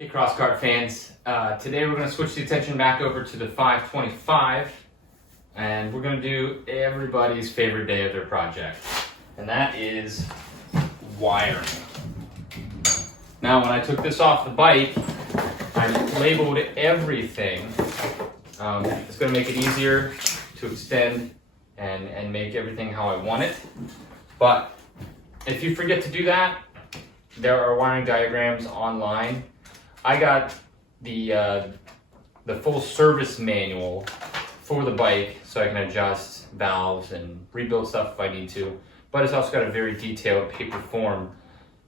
Hey Crosskart fans, today we're going to switch the attention back over to the 525 and we're going to do everybody's favorite day of their project, and that is wiring. Now when I took this off the bike, I labeled everything. It's going to make it easier to extend and make everything how I want it, but if you forget to do that, there are wiring diagrams online. I got the full service manual for the bike so I can adjust valves and rebuild stuff if I need to, but it's also got a very detailed paper form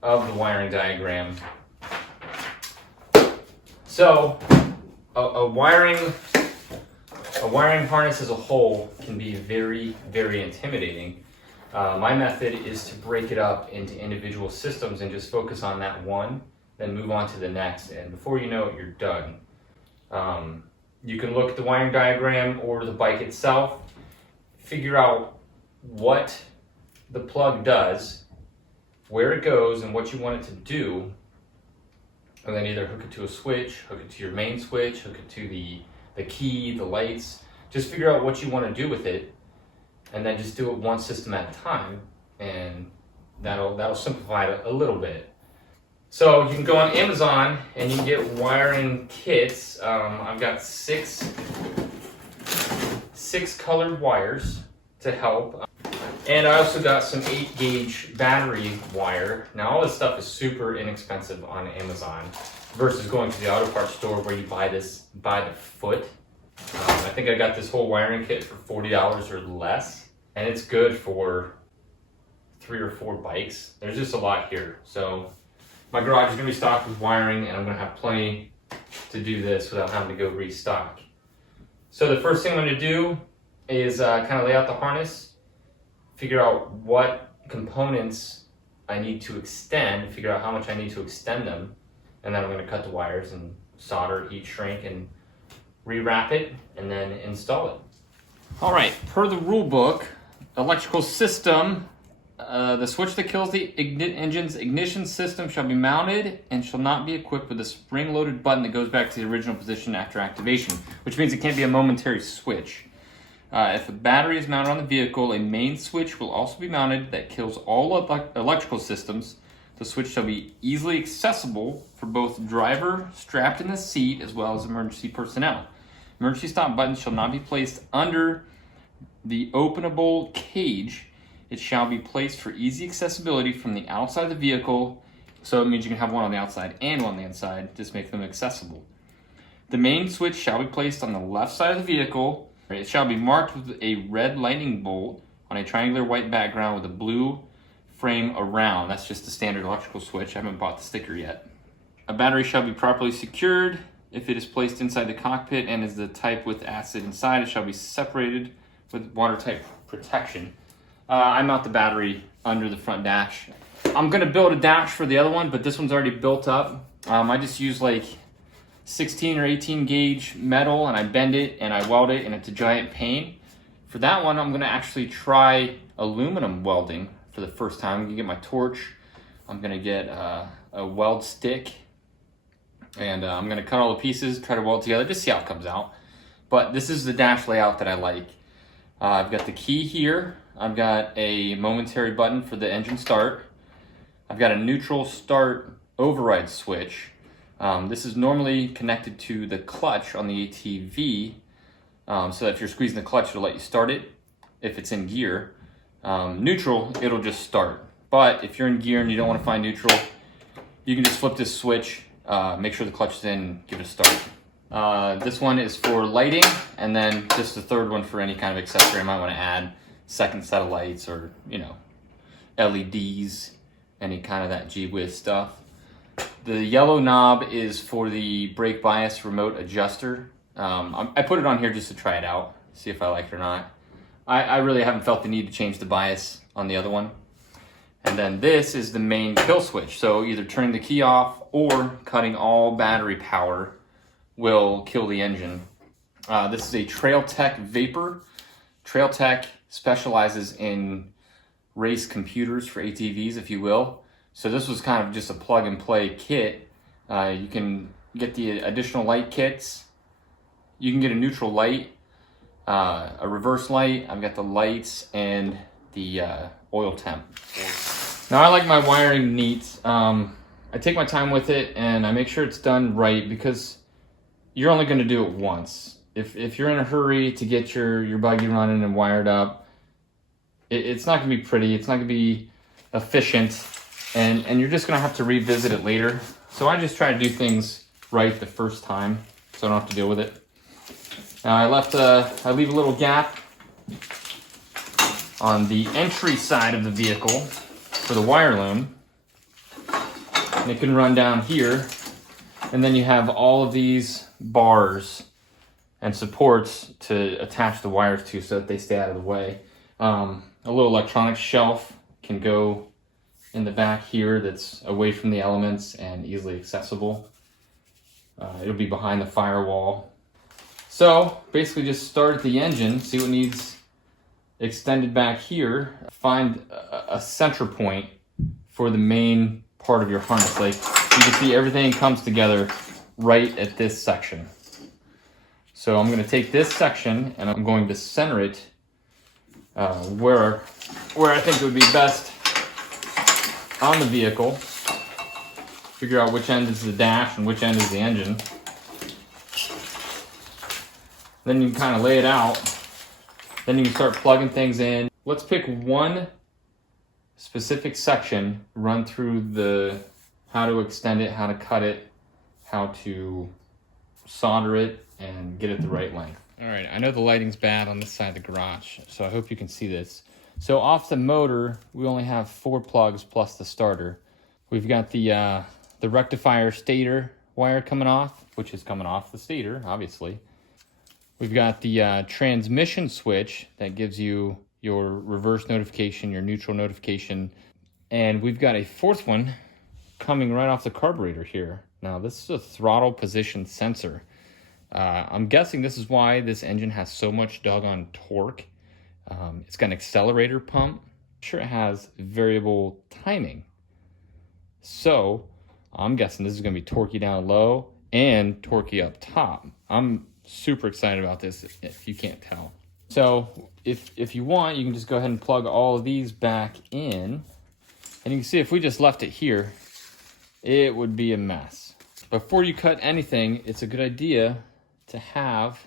of the wiring diagram. So a wiring harness as a whole can be very, very intimidating. My method is to break it up into individual systems and just focus on that one, then move on to the next, and before you know it, you're done. You can look at the wiring diagram or the bike itself, figure out what the plug does, where it goes, and what you want it to do, and then either hook it to a switch, hook it to your main switch, hook it to the key, the lights. Just figure out what you want to do with it, and then just do it one system at a time, and that'll simplify it a little bit. So you can go on Amazon and you can get wiring kits. I've got six colored wires to help. And I also got some 8-gauge battery wire. Now all this stuff is super inexpensive on Amazon versus going to the auto parts store where you buy this by the foot. I think I got this whole wiring kit for $40 or less, and it's good for 3 or 4 bikes. There's just a lot here. So my garage is going to be stocked with wiring, and I'm going to have plenty to do this without having to go restock. So the first thing I'm going to do is kind of lay out the harness, figure out what components I need to extend, figure out how much I need to extend them, and then I'm going to cut the wires and solder, heat shrink, and rewrap it, and then install it. All right, per the rule book, electrical system, the switch that kills the engine's ignition system shall be mounted and shall not be equipped with a spring-loaded button that goes back to the original position after activation, which means it can't be a momentary switch. If a battery is mounted on the vehicle, a main switch will also be mounted that kills all electrical systems. The switch shall be easily accessible for both driver strapped in the seat as well as emergency personnel. Emergency stop buttons shall not be placed under the openable cage. It shall be placed for easy accessibility from the outside of the vehicle, so it means you can have one on the outside and one on the inside, just make them accessible. The main switch shall be placed on the left side of the vehicle. It shall be marked with a red lightning bolt on a triangular white background with a blue frame around. That's just the standard electrical switch. I haven't bought the sticker yet. A battery shall be properly secured. If it is placed inside the cockpit and is the type with acid inside, it shall be separated with watertight protection. I mount the battery under the front dash. I'm gonna build a dash for the other one, but this one's already built up. I just use like 16 or 18 gauge metal, and I bend it and I weld it, and it's a giant pain. For that one, I'm gonna actually try aluminum welding for the first time. I'm gonna get my torch. I'm gonna get a weld stick, and I'm gonna cut all the pieces, try to weld together, just see how it comes out. But this is the dash layout that I like. I've got the key here. I've got a momentary button for the engine start. I've got a neutral start override switch. This is normally connected to the clutch on the ATV, so that if you're squeezing the clutch, it'll let you start it. If it's in gear, neutral, it'll just start. But if you're in gear and you don't want to find neutral, you can just flip this switch, make sure the clutch is in, give it a start. This one is for lighting, and then just the third one for any kind of accessory I might want to add. Second set of lights, or LEDs, any kind of that gee whiz stuff. The yellow knob is for the brake bias remote adjuster. I put it on here just to try it out, see if I like it or not. I really haven't felt the need to change the bias on the other one. And then this is the main kill switch. So either turning the key off or cutting all battery power will kill the engine. This is a Trailtech Vapor. Trailtech specializes in race computers for ATVs, if you will. So this was kind of just a plug and play kit. You can get the additional light kits. You can get a neutral light, a reverse light. I've got the lights and the oil temp. Now I like my wiring neat. I take my time with it and I make sure it's done right because you're only going to do it once. If you're in a hurry to get your buggy running and wired up, it's not going to be pretty, it's not going to be efficient, and you're just going to have to revisit it later. So I just try to do things right the first time so I don't have to deal with it. Now I leave a little gap on the entry side of the vehicle for the wire loom. And it can run down here. And then you have all of these bars and supports to attach the wires to so that they stay out of the way. A little electronics shelf can go in the back here that's away from the elements and easily accessible. It'll be behind the firewall. So basically just start at the engine, see what needs extended back here, find a center point for the main part of your harness. Like you can see everything comes together right at this section. So I'm going to take this section and I'm going to center it where I think it would be best on the vehicle. Figure out which end is the dash and which end is the engine. Then you can kind of lay it out. Then you can start plugging things in. Let's pick one specific section, run through the how to extend it, how to cut it, how to solder it, and get it the right length. All right, I know the lighting's bad on this side of the garage, so I hope you can see this. So off the motor, we only have 4 plugs plus the starter. We've got the rectifier stator wire coming off, which is coming off the stator, obviously. We've got the transmission switch that gives you your reverse notification, your neutral notification. And we've got a 4th one coming right off the carburetor here. Now this is a throttle position sensor. I'm guessing this is why this engine has so much doggone torque. It's got an accelerator pump. I'm sure it has variable timing. So I'm guessing this is going to be torquey down low and torquey up top. I'm super excited about this if you can't tell. So if you want, you can just go ahead and plug all of these back in. And you can see if we just left it here, it would be a mess. Before you cut anything, it's a good idea to have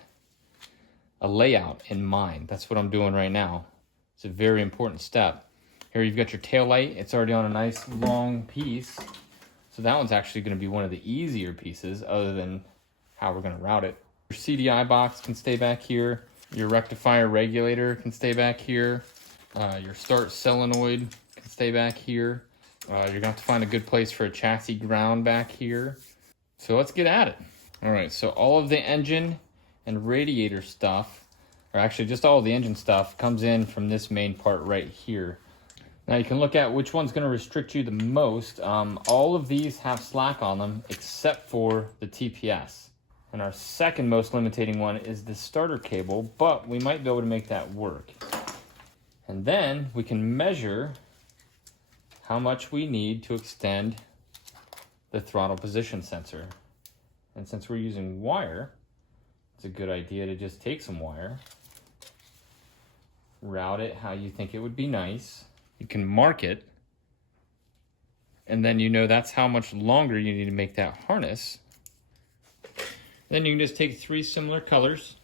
a layout in mind. That's what I'm doing right now. It's a very important step. Here you've got your tail light. It's already on a nice long piece. So that one's actually going to be one of the easier pieces other than how we're going to route it. Your CDI box can stay back here. Your rectifier regulator can stay back here. Your start solenoid can stay back here. You're going to have to find a good place for a chassis ground back here. So let's get at it. All right, so all of the engine and radiator stuff, or actually just all of the engine stuff, comes in from this main part right here. Now you can look at which one's going to restrict you the most. All of these have slack on them except for the TPS. And our second most limiting one is the starter cable, but we might be able to make that work. And then we can measure how much we need to extend the throttle position sensor. And since we're using wire, it's a good idea to just take some wire, route it how you think it would be nice. You can mark it, and then you know that's how much longer you need to make that harness. Then you can just take 3 similar colors,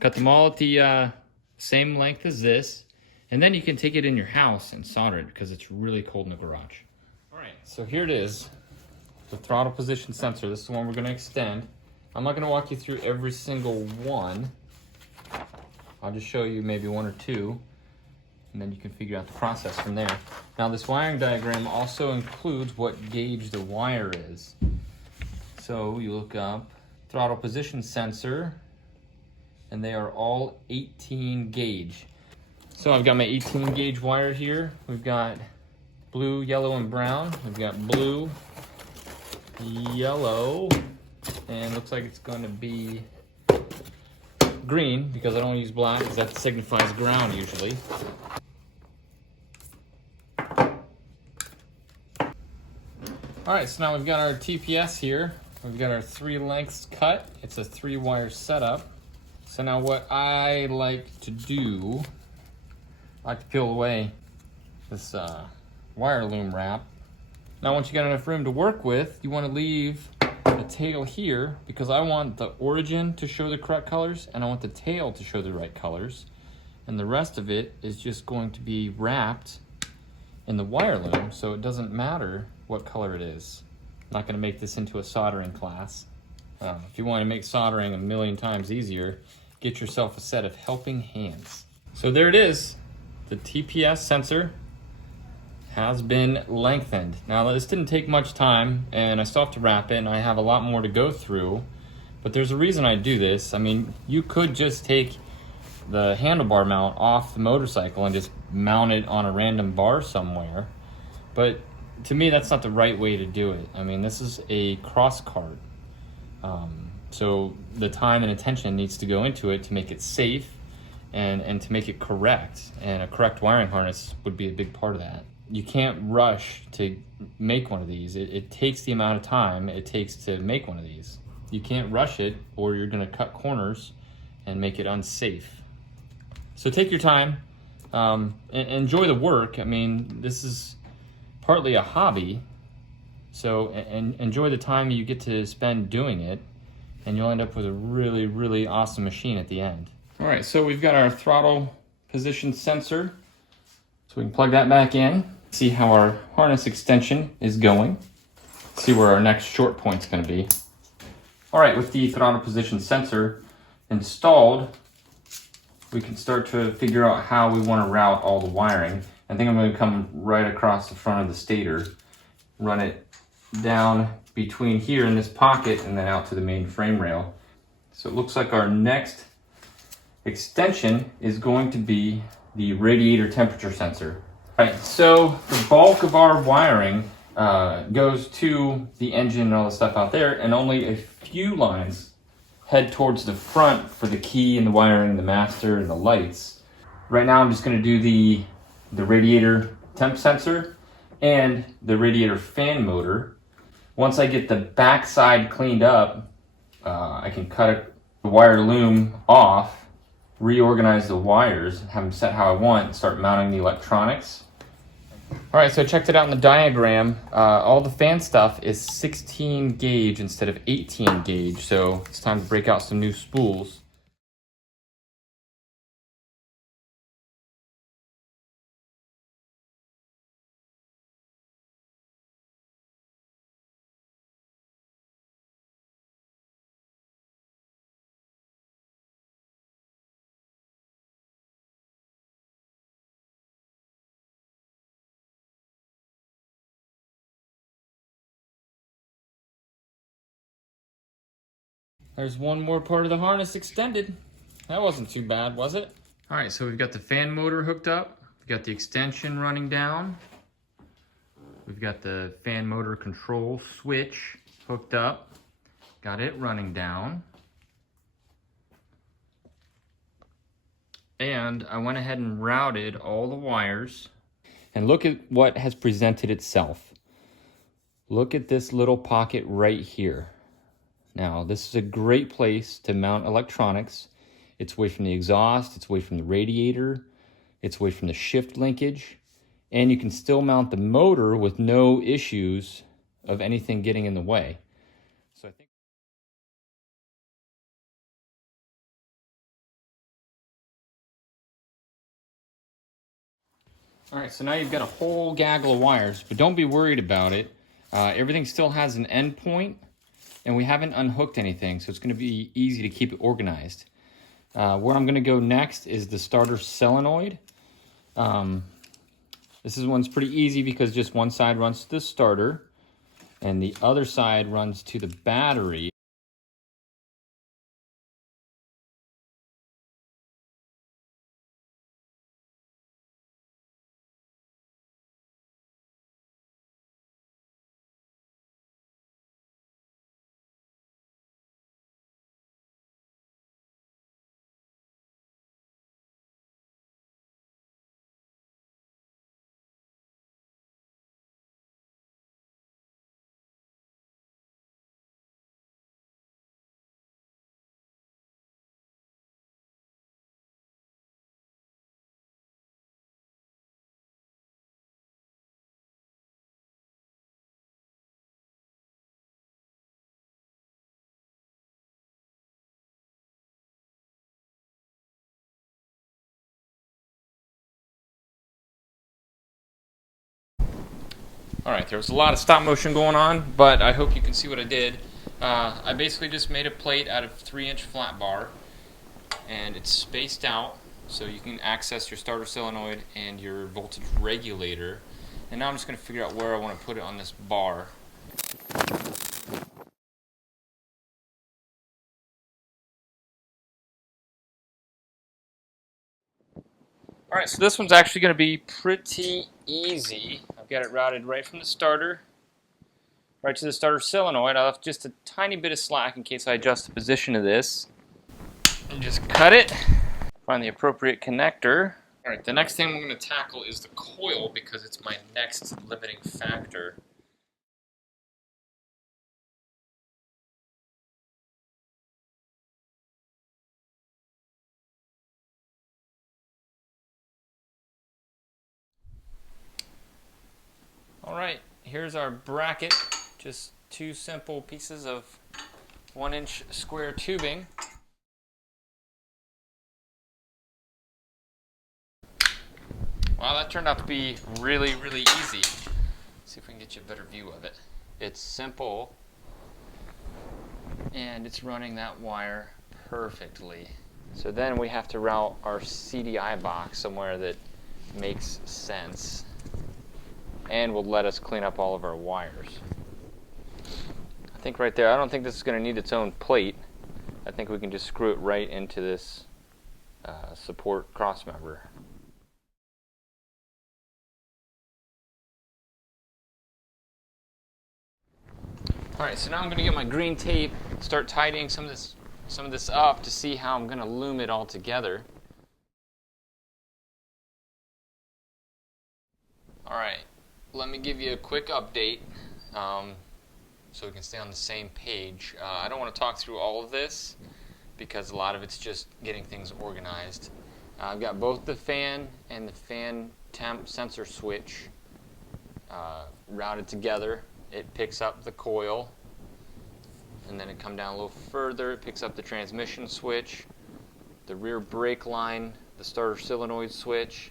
cut them all at the same length as this, and then you can take it in your house and solder it because it's really cold in the garage. All right, so here it is, the throttle position sensor. This is the one we're going to extend. I'm not going to walk you through every single one. I'll just show you maybe 1 or 2, and then you can figure out the process from there. Now this wiring diagram also includes what gauge the wire is. So you look up throttle position sensor, and they are all 18 gauge. So I've got my 18 gauge wire here. We've got blue, yellow, and brown. We've got blue, yellow, and looks like it's going to be green because I don't use black because that signifies ground usually. All right, so now we've got our TPS here. We've got our 3 lengths cut. It's a 3-wire setup. So now what I like to do, I like to peel away this wire loom wrap. Now once you got enough room to work with, you want to leave the tail here because I want the origin to show the correct colors and I want the tail to show the right colors. And the rest of it is just going to be wrapped in the wire loom, so it doesn't matter what color it is. I'm not going to make this into a soldering class. If you want to make soldering a million times easier, get yourself a set of helping hands. So there it is. The TPS sensor has been lengthened. Now this didn't take much time and I still have to wrap it and I have a lot more to go through, but there's a reason I do this. I mean, you could just take the handlebar mount off the motorcycle and just mount it on a random bar somewhere, but to me that's not the right way to do it. I mean, this is a Crosskart, so the time and attention needs to go into it to make it safe and to make it correct, and a correct wiring harness would be a big part of that. You can't rush to make one of these. It takes the amount of time it takes to make one of these. You can't rush it or you're going to cut corners and make it unsafe. So take your time and enjoy the work. I mean, this is partly a hobby, so enjoy the time you get to spend doing it, and you'll end up with a really, really awesome machine at the end. All right, so we've got our throttle position sensor, so we can plug that back in, see how our harness extension is going, see where our next short point's going to be. All right, with the throttle position sensor installed, we can start to figure out how we want to route all the wiring. I think I'm going to come right across the front of the stator, run it down between here in this pocket and then out to the main frame rail. So it looks like our next extension is going to be the radiator temperature sensor. All right, so the bulk of our wiring goes to the engine and all the stuff out there, and only a few lines head towards the front for the key and the wiring, the master and the lights. Right now I'm just going to do the radiator temp sensor and the radiator fan motor. Once I get the back side cleaned up, I can cut the wire loom off, reorganize the wires, have them set how I want, and start mounting the electronics. All right, so I checked it out in the diagram. All the fan stuff is 16 gauge instead of 18 gauge, so it's time to break out some new spools. There's one more part of the harness extended. That wasn't too bad, was it? All right, so we've got the fan motor hooked up. We've got the extension running down. We've got the fan motor control switch hooked up. Got it running down. And I went ahead and routed all the wires. And look at what has presented itself. Look at this little pocket right here. Now, this is a great place to mount electronics. It's away from the exhaust, it's away from the radiator, it's away from the shift linkage, and you can still mount the motor with no issues of anything getting in the way. So I think all right, so now you've got a whole gaggle of wires, but don't be worried about it. Everything still has an end point, and we haven't unhooked anything, so it's going to be easy to keep it organized. Where I'm going to go next is the starter solenoid. This one's pretty easy because just one side runs to the starter, and the other side runs to the battery. Alright, there was a lot of stop motion going on, but I hope you can see what I did. I basically just made a plate out of 3-inch flat bar, and it's spaced out so you can access your starter solenoid and your voltage regulator. And now I'm just going to figure out where I want to put it on this bar. Alright, so this one's actually going to be pretty easy. I've got it routed right from the starter right to the starter solenoid. I left just a tiny bit of slack in case I adjust the position of this. And just cut it, find the appropriate connector. Alright, the next thing I'm going to tackle is the coil because it's my next limiting factor. Alright, here's our bracket. Just 2 simple pieces of 1-inch square tubing. Wow, that turned out to be really, really easy. Let's see if we can get you a better view of it. It's simple, and it's running that wire perfectly. So then we have to route our CDI box somewhere that makes sense and will let us clean up all of our wires. I think right there, I don't think this is going to need its own plate. I think we can just screw it right into this support cross member. Alright, so now I'm going to get my green tape, start tidying some of this up to see how I'm going to loom it all together. Alright, let me give you a quick update so we can stay on the same page. I don't want to talk through all of this because a lot of it's just getting things organized. I've got both the fan and the fan temp sensor switch routed together. It picks up the coil, and then it come down a little further, it picks up the transmission switch, the rear brake line, the starter solenoid switch,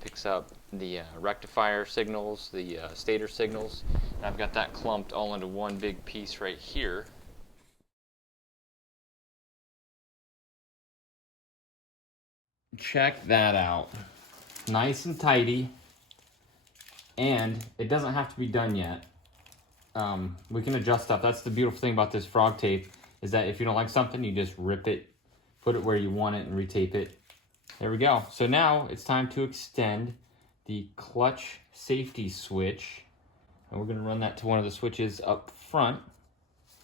picks up the rectifier signals, the stator signals, and I've got that clumped all into one big piece right here. Check that out. Nice and tidy. And it doesn't have to be done yet. We can adjust stuff. That's the beautiful thing about this frog tape, is that if you don't like something, you just rip it, put it where you want it, and retape it. There we go. So now it's time to extend the clutch safety switch. And we're going to run that to one of the switches up front.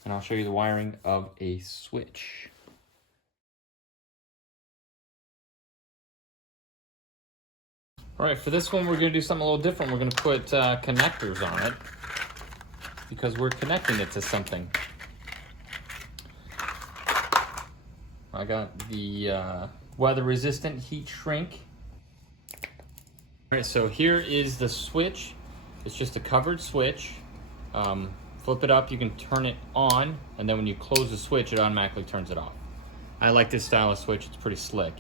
And I'll show you the wiring of a switch. Alright, for this one we're going to do something a little different. We're going to put connectors on it because we're connecting it to something. I got the weather-resistant heat shrink. Alright, so here is the switch. It's just a covered switch. Flip it up, you can turn it on, and then when you close the switch, it automatically turns it off. I like this style of switch, it's pretty slick.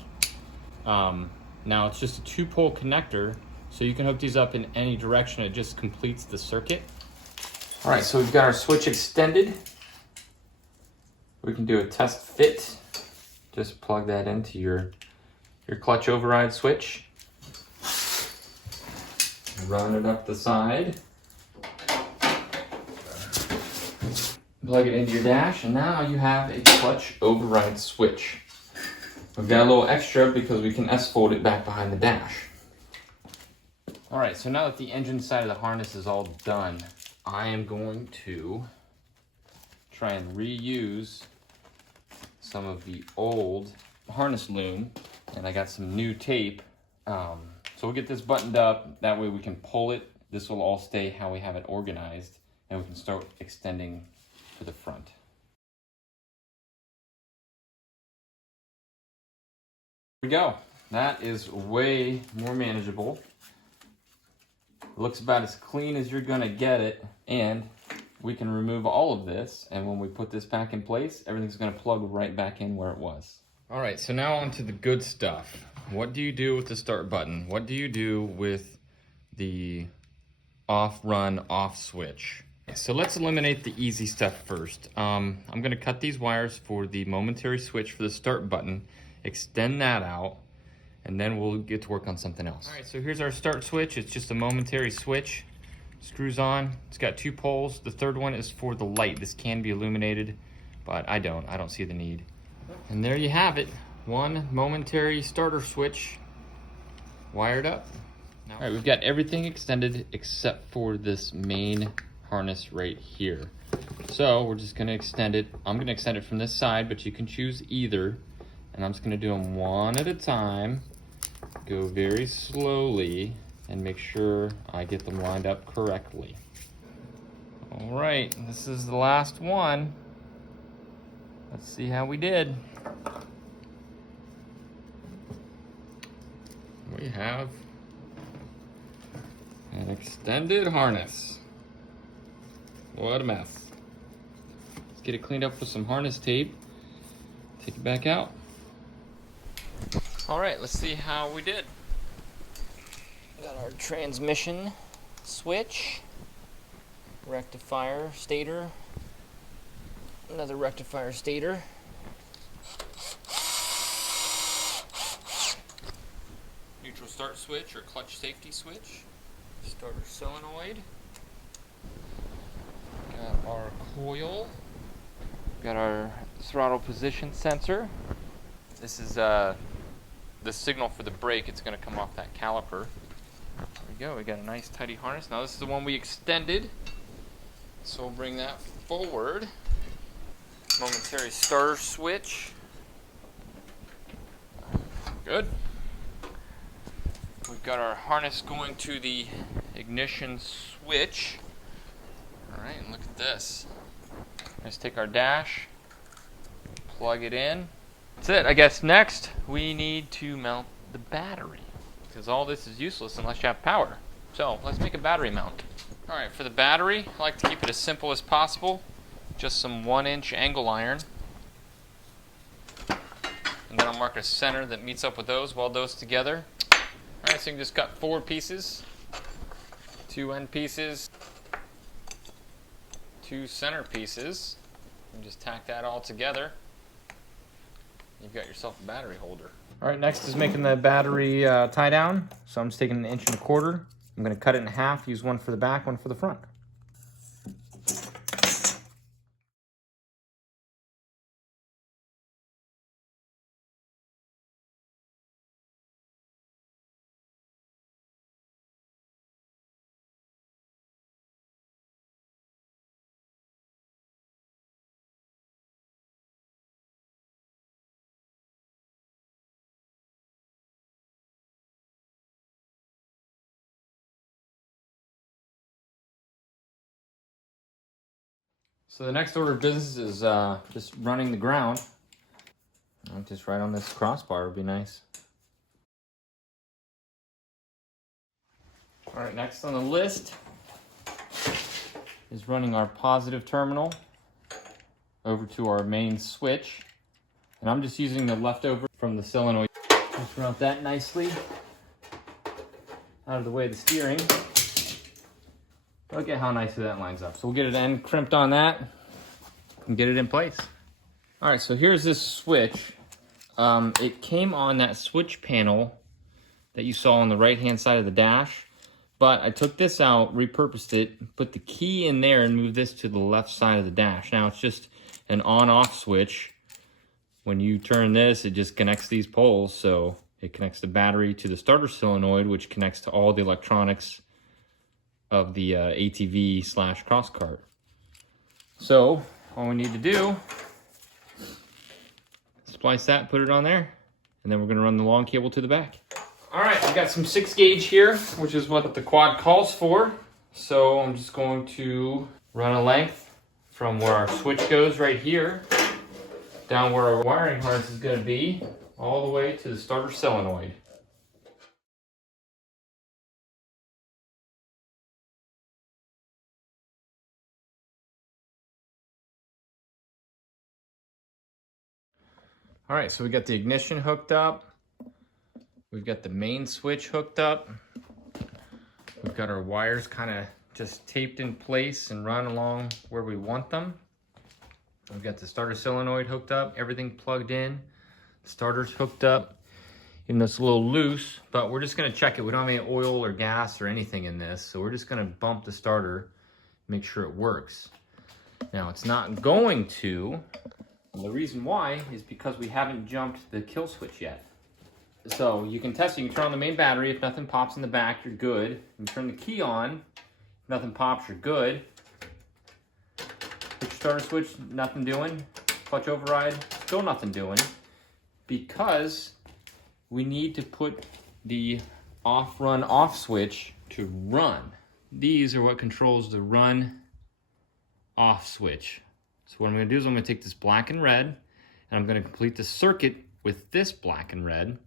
Now it's just a 2-pole connector, so you can hook these up in any direction. It just completes the circuit. All right, so we've got our switch extended. We can do a test fit. Just plug that into your clutch override switch. Run it up the side. Plug it into your dash, and now you have a clutch override switch. We've got a little extra because we can S-fold it back behind the dash. Alright, so now that the engine side of the harness is all done, I am going to try and reuse some of the old harness loom, and I got some new tape. So we'll get this buttoned up, that way we can pull it. This will all stay how we have it organized, and we can start extending to the front. Here we go. That is way more manageable. Looks about as clean as you're gonna get it, and we can remove all of this, and when we put this back in place, everything's gonna plug right back in where it was. All right, so now on to the good stuff. What do you do with the start button? What do you do with the off run off switch. So let's eliminate the easy stuff first. I'm gonna cut these wires for the momentary switch for the start button, extend that out, and then we'll get to work on something else. All right, so here's our start switch. It's just a momentary switch. Screws on, it's got 2 poles. The third one is for the light. This can be illuminated, but I don't see the need. And there you have it, one momentary starter switch wired up. All right, we've got everything extended except for this main harness right here. So we're just gonna extend it. I'm gonna extend it from this side, but you can choose either. And I'm just gonna do them one at a time. Go very slowly and make sure I get them lined up correctly. All right, this is the last one. Let's see how we did. We have an extended harness. What a mess. Let's get it cleaned up with some harness tape. Take it back out. All right, let's see how we did. Got our transmission switch, rectifier stator, another rectifier stator, neutral start switch or clutch safety switch, starter solenoid, got our coil, got our throttle position sensor. This is the signal for the brake. It's going to come off that caliper. There we go, we got a nice tidy harness. Now this is the one we extended, so we'll bring that forward. Momentary starter switch. Good. We've got our harness going to the ignition switch. Alright, and look at this. Let's take our dash, plug it in. That's it. I guess next we need to mount the battery, because all this is useless unless you have power. So let's make a battery mount. Alright, for the battery, I like to keep it as simple as possible. Just some 1-inch angle iron. And then I'll mark a center that meets up with those, weld those together. Alright, so you can just cut 4 pieces, 2 end pieces, 2 center pieces, and just tack that all together. You've got yourself a battery holder. All right, next is making the battery tie down. So I'm just taking 1 1/4 inch. I'm gonna cut it in half, use one for the back, one for the front. So the next order of business is just running the ground. Just right on this crossbar would be nice. All right, next on the list is running our positive terminal over to our main switch. And I'm just using the leftover from the solenoid. Just run that nicely out of the way of the steering. Look at how nicely that lines up. So we'll get it end crimped on that and get it in place. All right, so here's this switch. It came on that switch panel that you saw on the right-hand side of the dash, but I took this out, repurposed it, put the key in there and moved this to the left side of the dash. Now it's just an on-off switch. When you turn this, it just connects these poles. So it connects the battery to the starter solenoid, which connects to all the electronics of the ATV / Crosskart. So all we need to do, splice that, put it on there, and then we're gonna run the long cable to the back. All right, we got some 6 gauge here, which is what the quad calls for. So I'm just going to run a length from where our switch goes right here, down where our wiring harness is gonna be, all the way to the starter solenoid. All right, so we got the ignition hooked up. We've got the main switch hooked up. We've got our wires kind of just taped in place and run along where we want them. We've got the starter solenoid hooked up, everything plugged in, starter's hooked up. Even though it's a little loose, but we're just gonna check it. We don't have any oil or gas or anything in this, so we're just gonna bump the starter, make sure it works. Now it's not going to, and the reason why is because we haven't jumped the kill switch yet. So you can test it, you can turn on the main battery. If nothing pops in the back, you're good. You turn the key on, if nothing pops, you're good. Push starter switch, nothing doing. Clutch override, still nothing doing. Because we need to put the off-run off switch to run. These are what controls the run off switch. So what I'm gonna do is I'm gonna take this black and red, and I'm gonna complete the circuit with this black and red,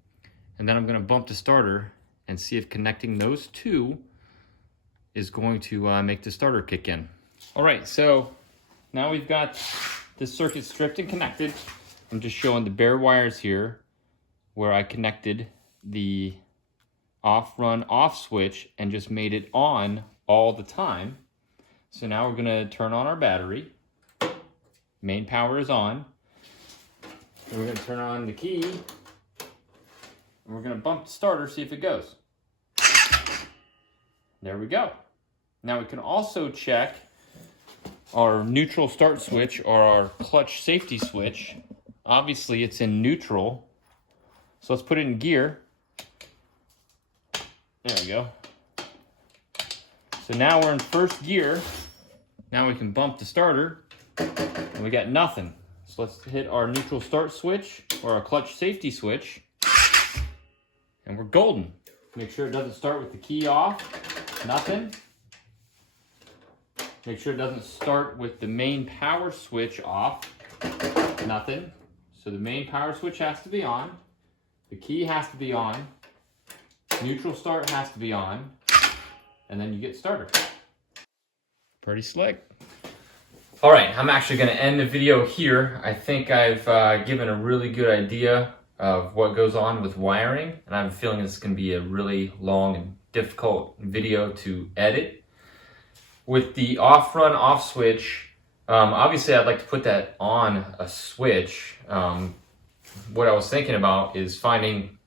and then I'm gonna bump the starter and see if connecting those two is going to make the starter kick in. All right, so now we've got the circuit stripped and connected. I'm just showing the bare wires here where I connected the off-run off switch and just made it on all the time. So now we're gonna turn on our battery. Main power is on. And we're gonna turn on the key. And we're gonna bump the starter, see if it goes. There we go. Now we can also check our neutral start switch or our clutch safety switch. Obviously it's in neutral. So let's put it in gear. There we go. So now we're in first gear. Now we can bump the starter and we got nothing. So let's hit our neutral start switch or our clutch safety switch and we're golden. Make sure it doesn't start with the key off, nothing. Make sure it doesn't start with the main power switch off, nothing. So the main power switch has to be on. The key has to be on, neutral start has to be on, and then you get started. Pretty slick. All right, I'm actually gonna end the video here. I think I've given a really good idea of what goes on with wiring, and I have a feeling this is gonna be a really long and difficult video to edit. With the off-run off switch, obviously I'd like to put that on a switch. What I was thinking about is finding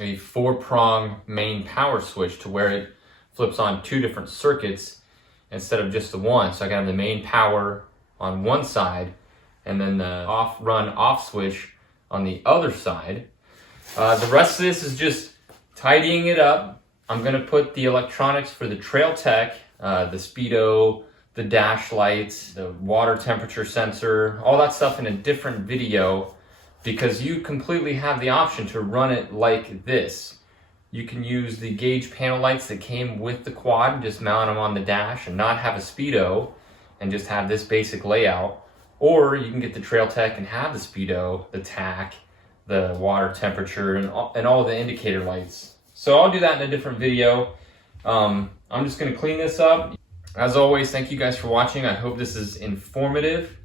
a 4-prong main power switch to where it flips on 2 different circuits instead of just the one. So I can have the main power on one side and then the off-run off switch on the other side. The rest of this is just tidying it up. I'm gonna put the electronics for the Trail Tech, the speedo, the dash lights, the water temperature sensor, all that stuff in a different video, because you completely have the option to run it like this. You can use the gauge panel lights that came with the quad and just mount them on the dash and not have a speedo and just have this basic layout. Or you can get the Trail Tech and have the speedo, the tack, the water temperature, and all the indicator lights. So I'll do that in a different video. I'm just gonna clean this up. As always, thank you guys for watching. I hope this is informative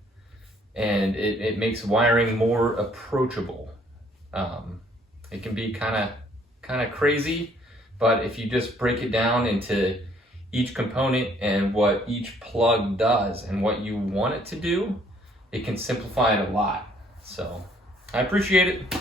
and it makes wiring more approachable. It can be kind of crazy, but if you just break it down into each component and what each plug does and what you want it to do, it can simplify it a lot. So I appreciate it.